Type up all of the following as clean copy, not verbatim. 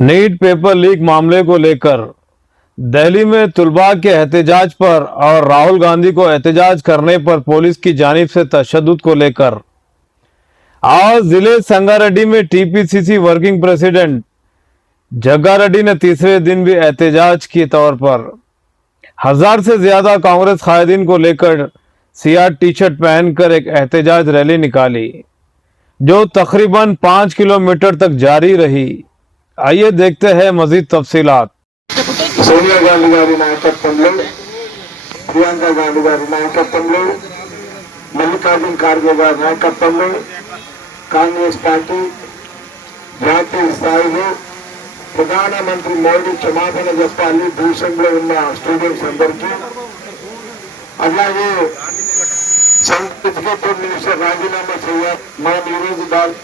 NEET paper leak मामले को लेकर दिल्ली में तुलबा के एहतजाज पर और राहुल गांधी को एहतजाज करने पर पुलिस की जानिब से तशद्दुद को लेकर आज जिले संगारेड्डी में टीपीसीसी वर्किंग प्रेसिडेंट जग्गा रेड्डी ने तीसरे दिन भी एहतजाज के तौर पर 1000 से ज्यादा कांग्रेस कायदीन को लेकर सियाह टी शर्ट पहनकर एक एहतजाज रैली निकाली जो तकरीबन 5 किलोमीटर तक जारी रही। आइए देखते हैं मजीद तफसीलात। सोनिया गांधी गारी नायकत्వంలో ప్రియాంక గాంధీ గారి నాయకత్వంలో మల్లికార్జున ఖార్గే గారి నాయకత్వంలో కాంగ్రెస్ పార్టీ జాతీయ స్థాయిలో ప్రధానమంత్రి మోడీ క్షమాపణ చెప్పాలి దేశంలో ఉన్న స్టూడెంట్స్ అందరికీ, అలాగే సర్టిఫికేట్ మినిస్టర్ రాజీనామా చేయాలి. మనం ఈరోజు దాని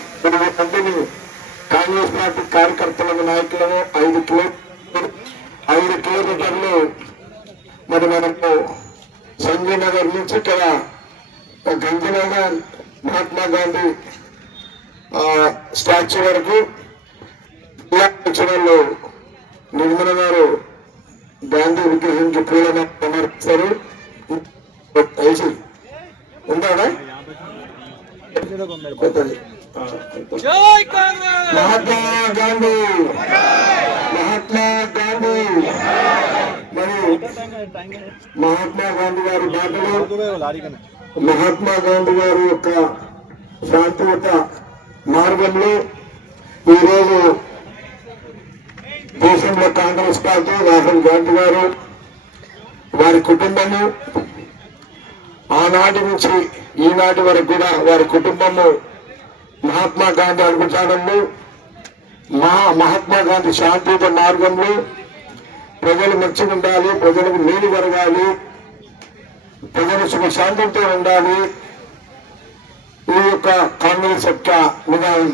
కాంగ్రెస్ పార్టీ కార్యకర్తలకు నాయకులను 5 కిలోమీటర్లు మరి మనకు సంజయ్ నగర్ నుంచి ఇక్కడ గంగానగర్ మహాత్మా గాంధీ స్టాచ్యూ వరకు జిల్లా నిర్మల గారు గాంధీ విగ్రహానికి పూలను సమర్పిస్తారు. ఉందా మహాత్మా గాంధీ మరి మహాత్మా గాంధీ గారి బాటలో మహాత్మా గాంధీ గారి యొక్క శాంతియుత మార్గంలో ఈరోజు దేశంలో కాంగ్రెస్ పార్టీ రాహుల్ గాంధీ గారు వారి కుటుంబము ఆనాటి నుంచి ఈనాటి వరకు కూడా వారి కుటుంబము మహాత్మా గాంధీ అడుగుజాడల్లో మహాత్మా గాంధీ శాంతియుత మార్గంలో ప్రజలు మంచిగా ఉండాలి, ప్రజలకు మేలు జరగాలి, ప్రజలు సుఖశాంతితో ఉండాలి. ఈ యొక్క కాంగ్రెస్ యొక్క విధానం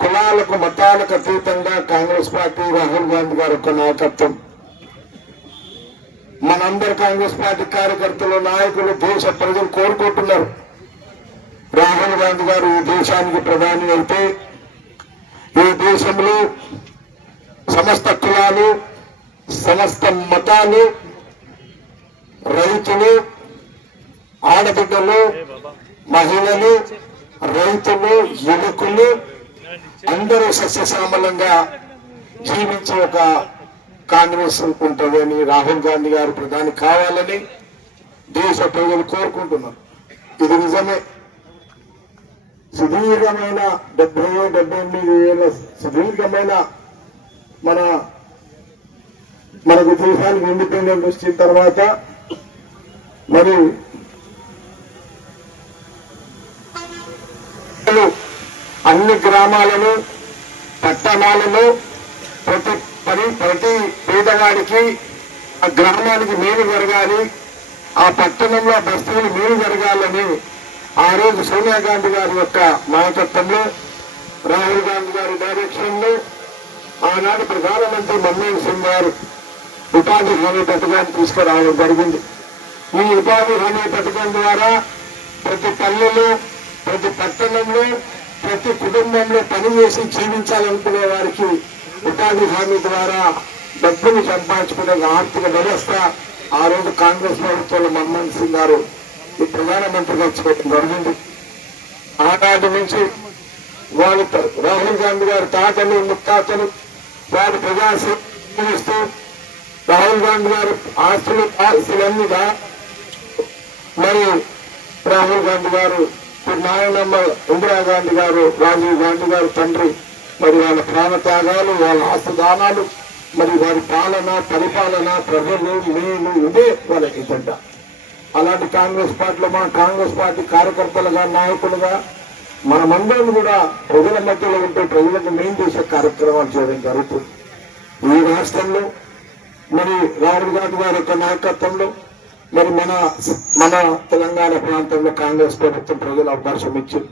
కులాలకు మతాలకు అతీతంగా కాంగ్రెస్ పార్టీ రాహుల్ గాంధీ గారి యొక్క నాయకత్వం, మనందరు కాంగ్రెస్ పార్టీ కార్యకర్తలు నాయకులు దేశ ప్రజలు కోరుకుంటున్నారు. రాహుల్ గాంధీ గారు ఈ దేశానికి ప్రధాని అయితే ఈ దేశంలో సమస్త కులాలు, సమస్త మతాలు, రైతులు, ఆడబిడ్డలు, మహిళలు, రైతులు, యువకులు అందరూ సస్యశ్యామలంగా జీవించే ఒక కాంగ్రెస్ ఉంటుందని, రాహుల్ గాంధీ గారు ప్రధాని కావాలని దేశ ప్రజలు కోరుకుంటున్నారు. ఇది నిజమే. సుదీర్ఘమైన 70-78 ఏళ్ళ సుదీర్ఘమైన మనకు దేశానికి ఇండిపెండెంట్ వచ్చిన తర్వాత మరి అన్ని గ్రామాలను పట్టణాలను ప్రతి పేదవాడికి ఆ గ్రామానికి మేలు జరగాలి, ఆ పట్టణంలో బస్తీలు మేలు జరగాలని ఆ రోజు సోనియా గాంధీ గారి యొక్క నాయకత్వంలో రాహుల్ గాంధీ గారి డైరెక్షన్ లో ఆనాడు ప్రధానమంత్రి మన్మోహన్ సింగ్ గారు ఉపాధి హామీ పథకాన్ని తీసుకురావడం జరిగింది. ఈ ఉపాధి హామీ పథకం ద్వారా ప్రతి పల్లెలో, ప్రతి పట్టణంలో, ప్రతి కుటుంబంలో పనిచేసి జీవించాలనుకునే వారికి ఉపాధి హామీ ద్వారా డబ్బులు సంపాదించుకునే ఆర్థిక వ్యవస్థ ఆ రోజు కాంగ్రెస్ ప్రభుత్వంలో మన్మోహన్ సింగ్ గారు ఈ ప్రధానమంత్రిగా చేయడం జరిగింది. ఆనాటి నుంచి వాళ్ళు రాహుల్ గాంధీ గారి తాతలు ముత్తాతలు వారు ప్రజాసేవస్తూ రాహుల్ గాంధీ గారు ఆస్తులన్నీగా మరి రాహుల్ గాంధీ గారు నాయనమ్మ ఇందిరాగాంధీ గారు, రాజీవ్ గాంధీ గారు తండ్రి మరి వాళ్ళ ప్రాణత్యాగాలు, వాళ్ళ ఆస్తుదానాలు, మరి వారి పరిపాలన ప్రజలు మేలు ఇదే వాళ్ళ ఎజెండా. అలాంటి కాంగ్రెస్ పార్టీలో మన కాంగ్రెస్ పార్టీ కార్యకర్తలుగా, నాయకులుగా మనమందరం కూడా ప్రజల మధ్యలో ఉంటే ప్రజలకు మేలు చేసే కార్యక్రమాలు చేయడం జరుగుతుంది. ఈ రాష్ట్రంలో మరి రాహుల్ గాంధీ గారి యొక్క నాయకత్వంలో మరి మన తెలంగాణ ప్రాంతంలో కాంగ్రెస్ ప్రభుత్వం ప్రజలు అవకాశం ఇచ్చింది.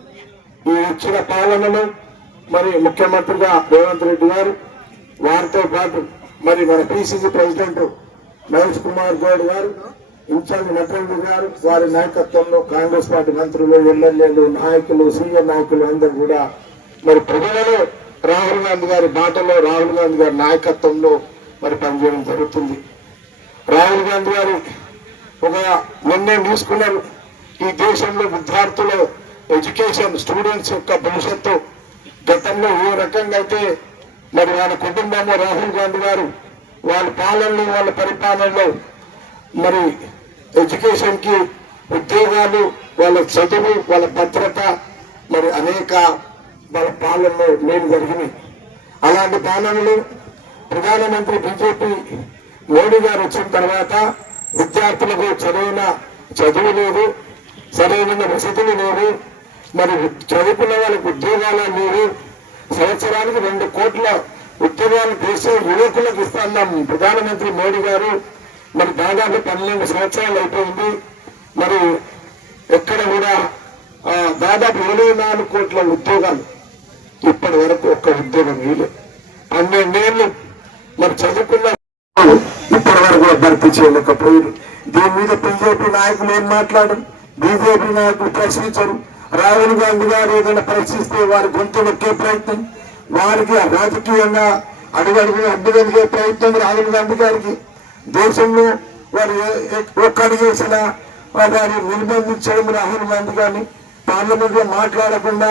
ఈ ఇచ్చిన పాలనలో మరి ముఖ్యమంత్రిగా రేవంత్ రెడ్డి గారు, వారితో పాటు మరి మన పిసిసి ప్రెసిడెంట్ మహేష్ కుమార్ గౌడ్ గారు, ఇన్ఛార్జ్ నటేంద్ర గారు, వారి నాయకత్వంలో కాంగ్రెస్ పార్టీ మంత్రులు, ఎమ్మెల్యేలు, నాయకులు, సీనియర్ నాయకులు అందరూ కూడా మరి ప్రజలలో రాహుల్ గాంధీ గారి బాటలో రాహుల్ గాంధీ గారి నాయకత్వంలో మరి పనిచేయడం జరుగుతుంది. రాహుల్ గాంధీ గారు ఒక నిర్ణయం తీసుకున్నారు. ఈ దేశంలో విద్యార్థుల ఎడ్యుకేషన్ స్టూడెంట్స్ యొక్క భవిష్యత్తు గతంలో ఏ రకంగా అయితే మరి వాళ్ళ కుటుంబంలో రాహుల్ గాంధీ గారు వాళ్ళ పాలనలో వాళ్ళ పరిపాలనలో మరి ఎడ్యుకేషన్ కి ఉద్యోగాలు వాళ్ళ చదువు వాళ్ళ భద్రత మరి అనేక వాళ్ళ పాలనలో మేలు జరిగినాయి. అలాంటి పాలనలు ప్రధానమంత్రి బీజేపీ మోడీ గారు వచ్చిన తర్వాత విద్యార్థులకు చదువు లేదు, సరైన వసతులు లేవు, మరి చదువుకున్న వాళ్ళకి ఉద్యోగాలు లేవు. సంవత్సరానికి 2 కోట్ల ఉద్యోగాలు దేశ యువకులకు ఇస్తున్నాం ప్రధానమంత్రి మోడీ గారు. మరి దాదాపు 12 సంవత్సరాలు అయిపోయింది. మరి ఎక్కడ కూడా దాదాపు 24 కోట్ల ఉద్యోగాలు ఇప్పటి వరకు ఒక్క ఉద్యోగం లేదు. 12 ఏళ్ళు మరి చదువుకున్న ఇప్పటి వరకు భర్తీ చేయలేకపోయారు. దీని మీద బీజేపీ నాయకులు ఏం మాట్లాడరు, బీజేపీ నాయకులు ప్రశ్నించరు. రాహుల్ గాంధీ గారు ఏదైనా ప్రశ్నిస్తే వారి గొంతు నొక్కే ప్రయత్నం, వారికి రాజకీయంగా అడుగడుగున అడ్డుగలిగే ప్రయత్నం రాహుల్ గాంధీ గారికి. దేశంలో వారు ఒక్క అడుగు వేసినా వారిని నిర్బంధించడం రాహుల్ గాంధీ గారిని, పార్లమెంట్ లో మాట్లాడకుండా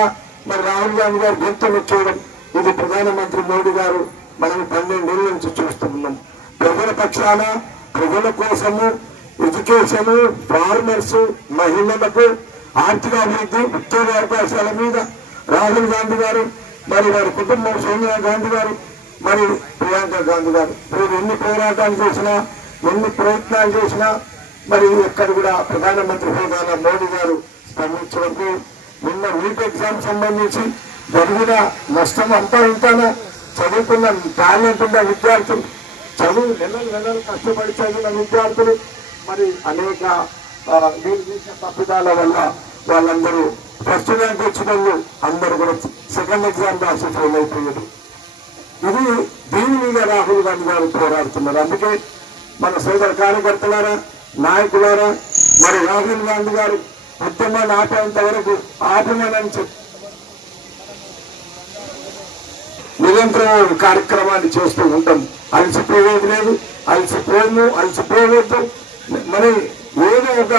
మరి రాహుల్ గాంధీ గారు గొంతు నొక్కేయడం, ఇది ప్రధానమంత్రి మోడీ గారు మనం 12 ఏళ్ళ నుంచి చూస్తున్నాం. ప్రజల పక్షాన ప్రజల కోసము ఎడ్యుకేషన్, ఫార్మర్స్, మహిళలకు ఆర్థిక అభివృద్ధి, ఉద్యోగ అవకాశాల మీద రాహుల్ గాంధీ గారు మరి వారి కుటుంబం సోనియా గాంధీ గారు మరి ప్రియాంక గాంధీ గారు ఎన్ని పోరాటాలు చేసినా ఎన్ని ప్రయత్నాలు చేసినా మరి ఎక్కడ కూడా ప్రధానమంత్రి హోదాలో మోడీ గారు స్పందించడానికి నిన్న నీట్ ఎగ్జామ్ సంబంధించి జరిగిన నష్టం అంతా ఇంతానా చదువుకున్న టాలెంట్ ఉన్న విద్యార్థులు, చదువు నెలలు కష్టపడి చదివిన విద్యార్థులు మరి అనేక వీళ్ళు చేసిన తప్పిదాల వల్ల వాళ్ళందరూ ఫస్ట్ ర్యాంక్ వచ్చిన వాళ్ళు అందరూ కూడా సెకండ్ ఎగ్జామ్ రాసి ఫెయిల్ అయిపోయారు. ఇది దీని మీద రాహుల్ గాంధీ గారు పోరాడుతున్నారు. అందుకే మన సోదర కార్యకర్తలారా, నాయకులారా, మరి రాహుల్ గాంధీ గారు ఉద్యమాన్ని ఆపేంత వరకు ఆపమని చెప్పి నిరంతరం కార్యక్రమాన్ని చేస్తూ ఉంటాం. అలసిపోయేది లేదు, అలసిపోవద్దు. మరి ఏదో ఒక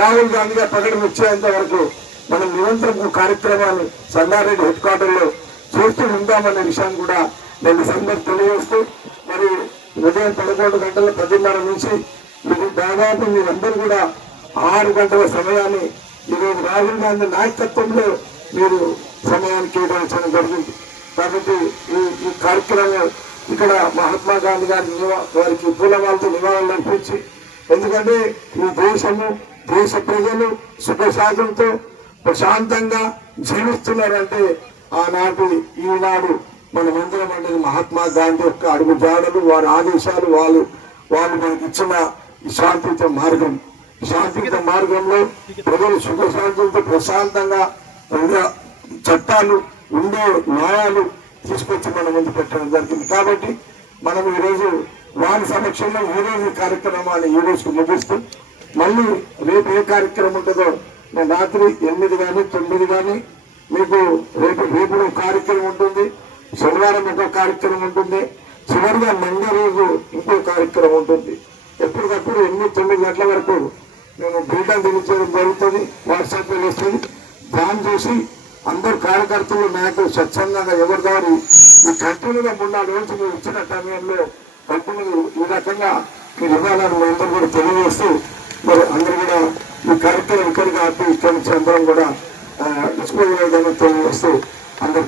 రాహుల్ గాంధీ గారు ప్రకటన వచ్చేంత వరకు మనం నిరంతరం కార్యక్రమాన్ని సంగారెడ్డి హెడ్ క్వార్టర్ లో చేస్తూ ఉంటామనే విషయాన్ని కూడా నేను సందర్భం తెలియజేస్తూ, మరి ఉదయం 11 గంటల 10:30 నుంచి మీకు దాదాపు మీరందరూ కూడా 6 గంటల సమయాన్ని ఈరోజు రాహుల్ గాంధీ నాయకత్వంలో మీరు సమయాన్ని కేటాయించడం జరిగింది. కాబట్టి ఈ కార్యక్రమం ఇక్కడ మహాత్మా గాంధీ గారి వారికి పూలమాలతో నివాళులు అర్పించి, ఎందుకంటే ఈ దేశము దేశ ప్రజలు సుఖశాంతంతో ప్రశాంతంగా జీవిస్తున్నారంటే ఆనాటి ఈనాడు మనమందరం అంటే మహాత్మా గాంధీ యొక్క అడుగు జాడలు, వారి ఆదేశాలు, వాళ్ళు మనకి ఇచ్చిన శాంతియుత మార్గంలో ప్రజలు సుఖశాంతులతో ప్రశాంతంగా చట్టాలు ఉండే న్యాయాలు తీసుకొచ్చి మన ముందు పెట్టడం జరిగింది. కాబట్టి మనం ఈరోజు వారి సమక్షంలో ఈరోజు కార్యక్రమాన్ని ఈ రోజుకు ముగిస్తూ, మళ్ళీ రేపు ఏ కార్యక్రమం ఉంటుందో నేను రాత్రి 8 కానీ 9 కానీ మీకు రేపు కార్యక్రమం ఉంటుంది, శనివారం ఒక కార్యక్రమం ఉంటుంది, చివరిగా మండే రోజు ఇంకో కార్యక్రమం ఉంటుంది. ఎప్పటికప్పుడు 8-9 గంటల వరకు మేము బ్రీటన్ తెలియజేయడం జరుగుతుంది, వాట్సాప్ లో వస్తుంది. దాన్ని చూసి అందరు కార్యకర్తలు నాయకులు స్వచ్ఛందంగా ఎవరి దారి ఈ కంటిన్యూగా 3-4 రోజులు మీరు ఇచ్చిన సమయంలో కంటిన్యూ ఈ రకంగా మీరు ఇవ్వాలని అందరూ కూడా తెలియజేస్తూ, మరి అందరూ కూడా ఈ కార్యక్రమం ఇక్కడికి ఆపి ఇక్కడి నుంచి అందరం కూడా ఇచ్చుకోగలదని తెలియజేస్తూ అందరూ